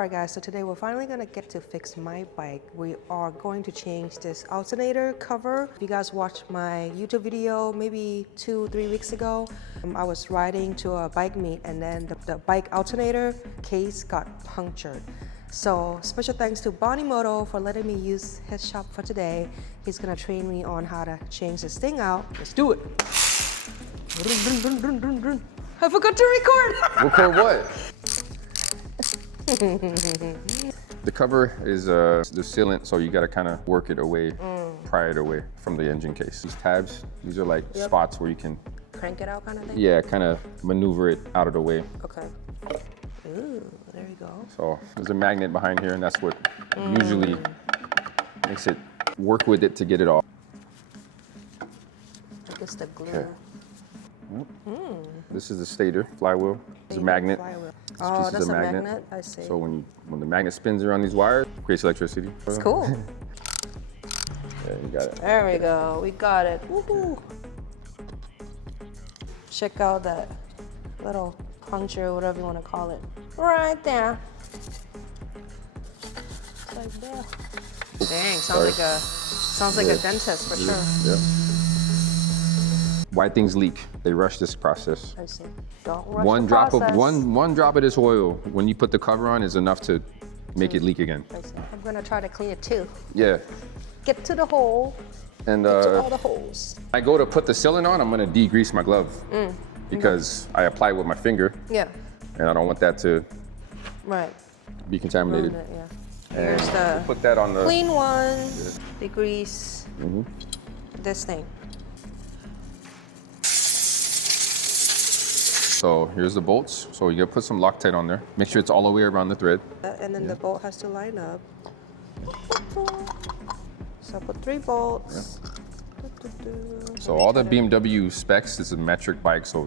Alright guys, so today we're finally gonna get to fix my bike. We are going to change this alternator cover. If you guys watched my YouTube video maybe 2-3 weeks ago, I was riding to a bike meet and then the bike alternator case got punctured. So special thanks to Bonimoto for letting me use his shop for today. He's gonna train me on how to change this thing out. Let's do it. I forgot to record. Record what? The cover is the sealant, so you got to kind of work it away, pry it away from the engine case. These tabs, these are like spots where you can crank it out kind of thing? Yeah, kind of maneuver it out of the way. Okay. Ooh, there you go. So there's a magnet behind here, and that's what usually makes it work with it to get it off. I guess the glue. Okay. This is the stator flywheel. It's a magnet. Flywheel. Oh, that's a magnet. I see. So when the magnet spins around these wires, it creates electricity. It's cool. Yeah, you got it. There we go. We got it. Woohoo! Check out that little puncture, whatever you want to call it, right there. It's like that. Dang, sounds like a dentist for sure. Yeah. Why things leak? They rush this process. I see. Don't rush One the drop process. of one drop of this oil when you put the cover on is enough to make it leak again. I see. I'm gonna try to clean it too. Yeah. Get to the hole. And Get to all the holes. I go to put the sealant on, I'm gonna degrease my glove because I apply it with my finger. Yeah. And I don't want that to be contaminated. Ruin it, yeah. Here's the put that on the clean one. Degrease this thing. So here's the bolts. So you gotta put some Loctite on there. Make sure it's all the way around the thread. And then the bolt has to line up. So I put 3 bolts. So all the BMW specs, this is a metric bike, so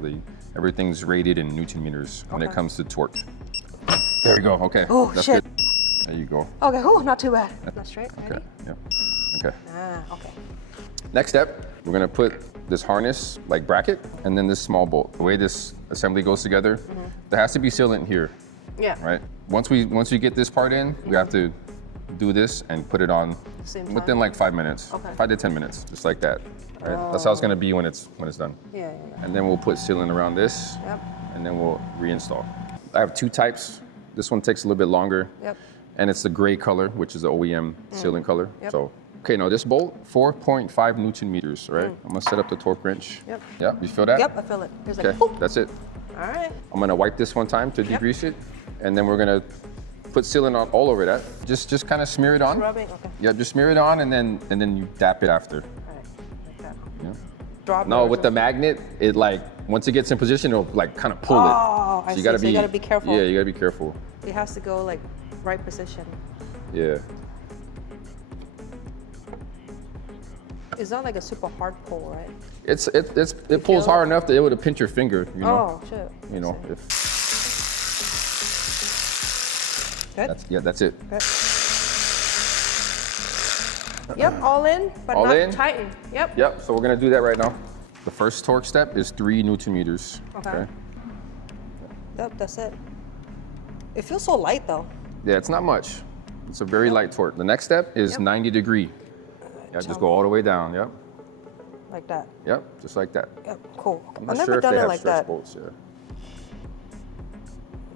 everything's rated in Newton meters when it comes to torque. There we go, okay. Oh, that's shit. Good. There you go. Okay, oh, not too bad. Not straight, ready? Okay, yeah, okay. Okay. Next step, we're gonna put this harness, like bracket, and then this small bolt. The way this assembly goes together, there has to be sealant here, Yeah. right? Once we get this part in, we have to do this and put it on Same time? within like 5 minutes, Okay. 5 to 10 minutes, just like that. Right? That's how it's gonna be when it's done. Yeah. And then we'll put sealant around this, Yep. and then we'll reinstall. I have 2 types. This one takes a little bit longer, Yep. and it's the gray color, which is the OEM sealant color. Yep. So, okay, now this bolt, 4.5 Newton meters, right? I'm gonna set up the torque wrench. Yep. Yeah, you feel that? Yep, I feel it. There's Okay, like, boop. that's it. All right. I'm gonna wipe this one time to degrease it, and then we're gonna put sealant on all over that. Just kind of smear it on. Rubbing, okay. Yeah, just smear it on, and then you dap it after. All right, like that. Yeah. Drop No, it with the magnet, it like once it gets in position, it'll like kind of pull it. Oh, I see. So you gotta be careful. Yeah, you gotta be careful. It has to go like right position. Yeah. It's not like a super hard pull, right? It pulls hard enough that it would pinch your finger, you know. Oh, shit. You know, Let's if see. Good? that's it. Good. Yep, all in, but All not in? tighten. Yep. Yep, so we're gonna do that right now. The first torque step is 3 Newton meters. Okay. Yep, that's it. It feels so light though. Yeah, it's not much. It's a very light torque. The next step is 90 degree. Yeah, just go all the way down, yep. Like that. Yep, just like that. Yep, cool. I'm I've not never sure if done they it have like stretch that. bolts, yeah.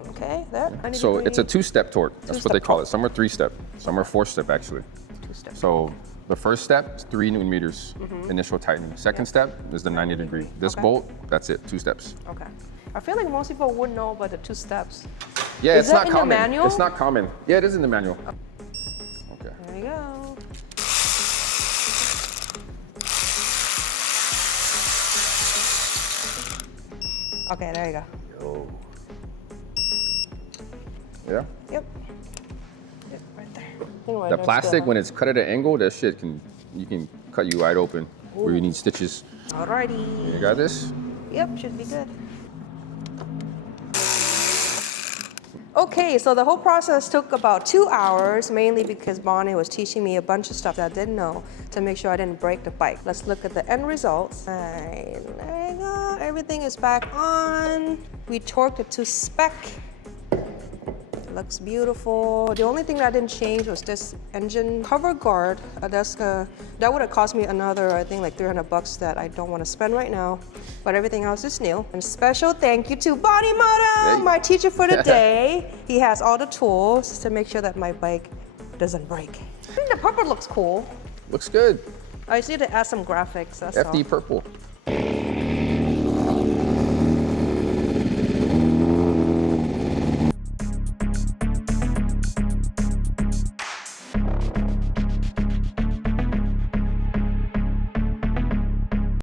Okay, there. 90 So degree. it's a 2-step torque. That's what they Two-step call it. torque. Some are 3-step, some are 4-step actually. 2-step. So the first step is 3 Newton meters, initial tightening. Second step is the 90 degree. This bolt, that's it, 2 steps. Okay. I feel like most people wouldn't know about the 2 steps. Yeah, Is it's that not in the common. manual? It's not common. Yeah, it is in the manual. Okay. There you go. Okay, there you go. Yeah. Yep. Yep, right there. Anyway, The that's plastic, good, when it's cut at an angle, that shit you can cut you wide open where you need stitches. huh? Alrighty. You got this? Yep, should be good. Okay, so the whole process took about 2 hours, mainly because Bonnie was teaching me a bunch of stuff that I didn't know to make sure I didn't break the bike. Let's look at the end results. All right, there you go. Everything is back on. We torqued it to spec. looks beautiful. The only thing that didn't change was this engine cover guard. That would have cost me another, I think, like $300 that I don't want to spend right now. But everything else is new. And special thank you to Bonimoto, my teacher for the day. He has all the tools to make sure that my bike doesn't break. I think the purple looks cool. Looks good. I just need to add some graphics, that's all. FD purple.